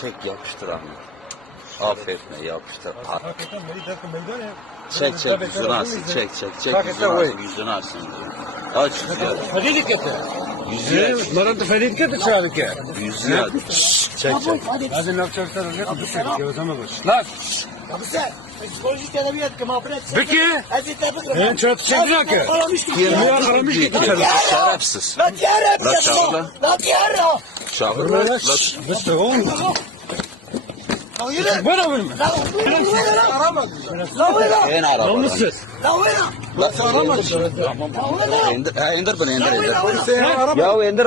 çek yapıştır Ahmet. Aferin yapıştır. Çek çek yüzünü açsın. Çek çek çek yüzünü açsın. Yüzünü açsın. Aç yüzünü. Hadi dikkat et. Yüzünü aç. Lan da fedi dikkat et çağırın ki. Şşş, Çek çek. Hadi ne yapacaklar olacak? Bu şey ya o zaman boş. Lan. Kapısı. Psikolojik tedavi ki mağfiret. Peki. Hadi tabi. Ben çatı çekecek ki. Ki. Niye aramış ki dışarı? Şerefsiz. La diğer La lan. La lan. Böyle La-. La yürü. Bana vurma. La La La En araba. Namussuz. La Tamam. İndir, indir bunu indir indir. Ya indir